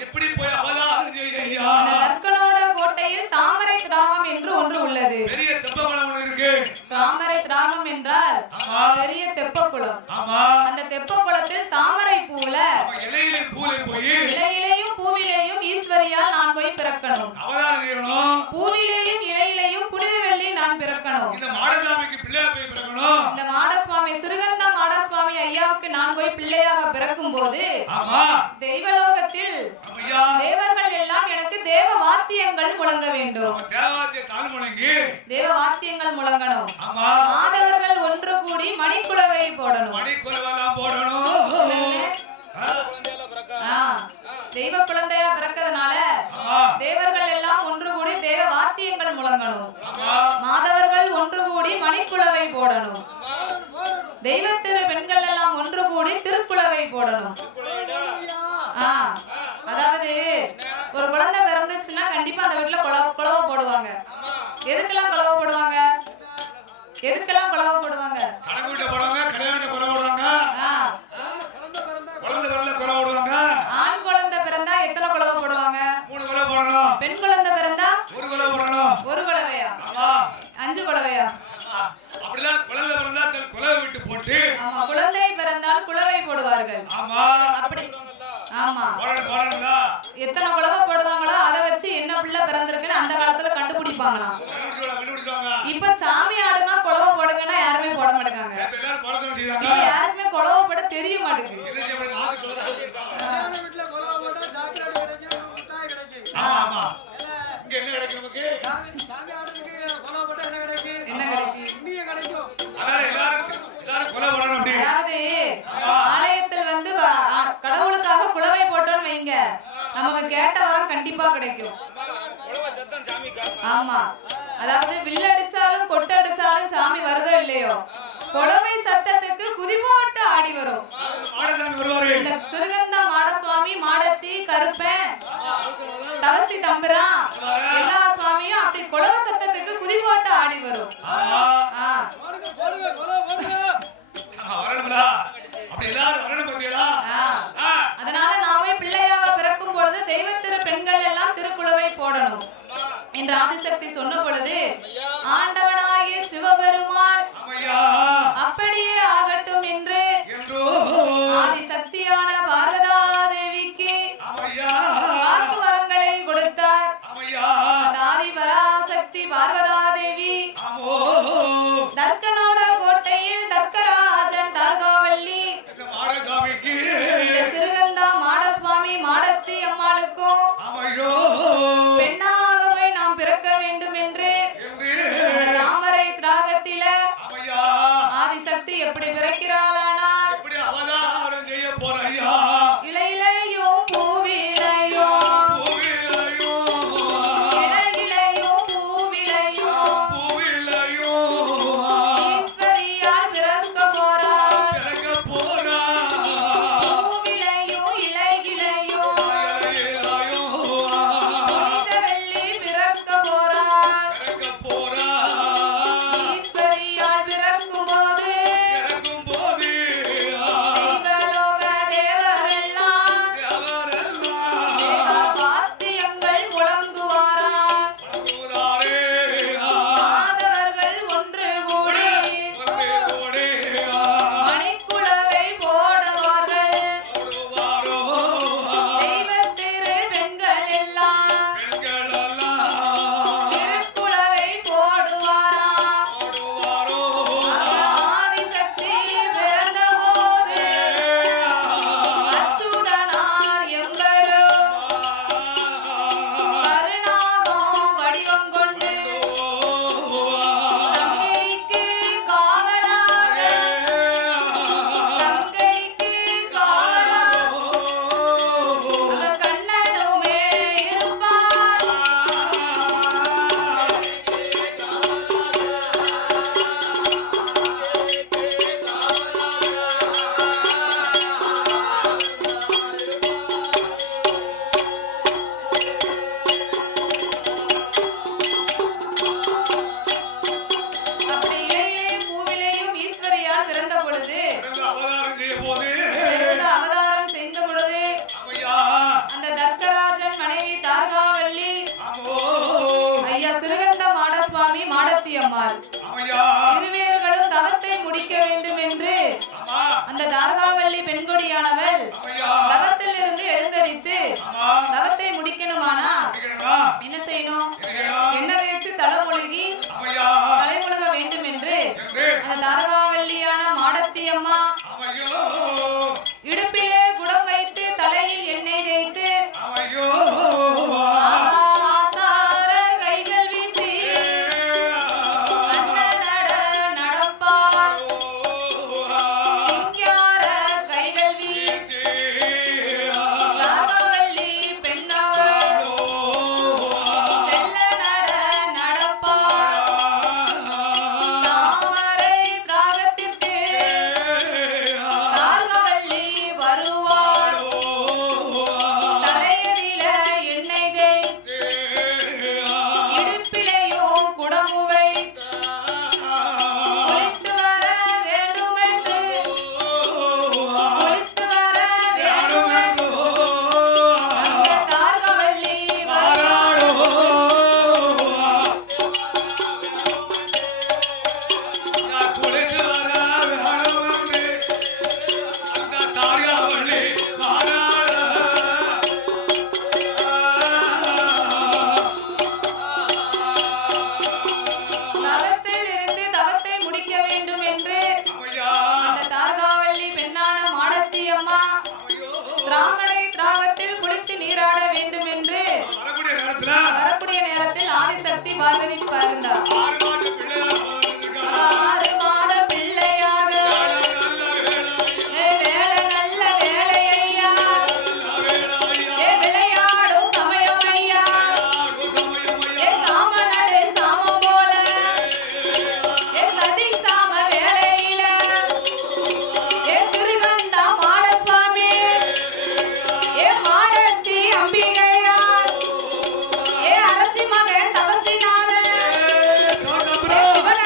அந்த தர்க்கனோட கோட்டையில் தாமரை திராகம் என்று ஒன்று உள்ளது. தாமரை திராகம் என்றால் பெரிய தெப்பக்குளம். ஆமா. அந்த தெப்பக்குளத்தில் தாமரை பூல இலையிலையும் பூவிலேயும் ஈஸ்வரியால் நான் போய் பிறக்கணும். பூவிலேயும் இலையிலேயும் புனித வெள்ளி நான் பிறக்கணும். இந்த மாடசாமிக்கு பிள்ளையா போய் பிறக்கணும். இந்த மாடசுவாமி சிறுகந்த மாடசுவாமி ஐயாவுக்கு நான் போய் பிள்ளையாக பிறக்கும் போது தெய்வலோகத்தில் தேவர்கள் எல்லாம் எனக்கு தேவ வாத்தியங்கள் முழங்க வேண்டும். தேவ வாத்தியங்கள் முழங்கணும். மாதவர்கள் ஒன்று கூடி மணிக்குலவை போடணும். தெய்வ குழந்தையா பிறக்கிறதுனால தேவர்கள் எல்லாம் ஒன்று கூடி தேவ வாத்தியங்கள் முழங்கணும். மாதவர்கள் ஒன்று கூடி மணிக்குலவை போடணும். தெய்வத்திரு பெண்கள் எல்லாம் ஒன்று கூடி திருக்குலவை போடணும். அதாவது ஒரு குழந்தை பிறந்துச்சுன்னா கண்டிப்பா அந்த வீட்டுல குலவை போடுவாங்க. எதுக்கெல்லாம் குலவை போடுவாங்க? எதுக்கெல்லாம் குலவை போடுவாங்க? ஆண் குழந்தை பிறந்தா எத்தனை குலவை போடுவாங்க? 3 குலவை போடணும். பெண் குழந்தை பிறந்தா 1 குலவை போடணும். 1 குலவையா? 5 குலவையா? அப்படிலாம் குழந்தை பிறந்தா குலவை விட்டு போட்டு ஆமா, குழந்தை பிறந்தால் குலவை போடுவார்கள். ஆமா. அப்படி ஆமா. போடணும்ல. எத்தனை குலவை போடுவாங்களோ அதை வச்சு என்ன பிள்ளை பிறந்திருக்குன்னு அந்த காலத்துல கண்டுபிடிப்பாங்களாம். இப்ப சாமி ஆடுனா குலவை போடுங்கன்னா யாருமே போட மாட்டாங்க. இப்ப யாருக்குமே குலவை போட தெரிய மாட்டேங்குது. ஆமா. இங்க என்ன கிடைக்கும் நமக்கு? என்ன கிடைக்கும்? அதாவது ஆலயத்தில் வந்து கடவுளுக்காக குலவை போட்டோன்னு வைங்க, நமக்கு கேட்ட வரம் கண்டிப்பா கிடைக்கும். ஆமா, அதாவது வில்லடிச்சாலும் கொட்டடிச்சாலும் சாமி வருதோ இல்லையோ, குலவை சத்தத்துக்கு குதி போட்டு ஆடி வரும். இந்த சிறுகந்தா மாடசுவாமி, மாடத்தி, கருப்பன், தவசி தம்பிரான் எல்லா சுவாமியும் அப்படி குலவை சத்தத்துக்கு குதி போட்டு ஆடி வரும். அதனால நாமே பிள்ளையாக பிறக்கும் பொழுது தெய்வத்திரு பெண்கள் எல்லாம் திருக்குலவை போடணும் என்று ஆதிசக்தி சொன்ன பொழுது ஆண்டவனாகிய சிவபெருமாள் அப்படியே ஆகட்டும் என்று ஆதிசக்தியான பார்வதா தேவிக்கு வாக்கு வரங்களை கொடுத்தார். ஆதி பராசக்தி பார்வதா தேவி தர்க்கனோட கோட்டையில் தர்க்கராஜன் தார்காவல்லி இந்த சிறுகந்தா மாடசுவாமி மாடத்தி அம்மாளுக்கும் பெண்ணாகவே நாம் பிறக்க வேண்டும் என்று இந்த தாமரை திராகத்தில ஆதிசக்தி எப்படி பிறக்கிறாளானால் இலையிலையும் பூவிலையும் இலையிலையும் பூவிலையும் அந்த தார்காவல்லி பெண்கொடியானவள் தவத்தில் இருந்து எழுந்தரித்து தவத்தை முடிக்கணுமானா என்ன செய்யணும்? எண்ணெய் தேய்ச்சி தலைமுழுகி தலைமுழுக வேண்டும் என்று அந்த தார்காவல்லியான மாடத்தி அம்மா இடுப்பிலே குடம் வைத்து தலையில் எண்ணெய் தேய்த்து வரக்கூடிய நேரத்தில் ஆதிசக்தி பார்வதி பிறந்தார். 6 மாத பிள்ளையாக வேலை நல்ல வேலை ஐயா, விளையாடும் சமயம் ஐயா, சாம நடு சாமம் போல சதி சாம வேலையில திருகந்தா மாட சுவாமி மாடத்தி அம்பிகை அரசி மகன் தவசினாத சிவன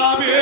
எல்லாமே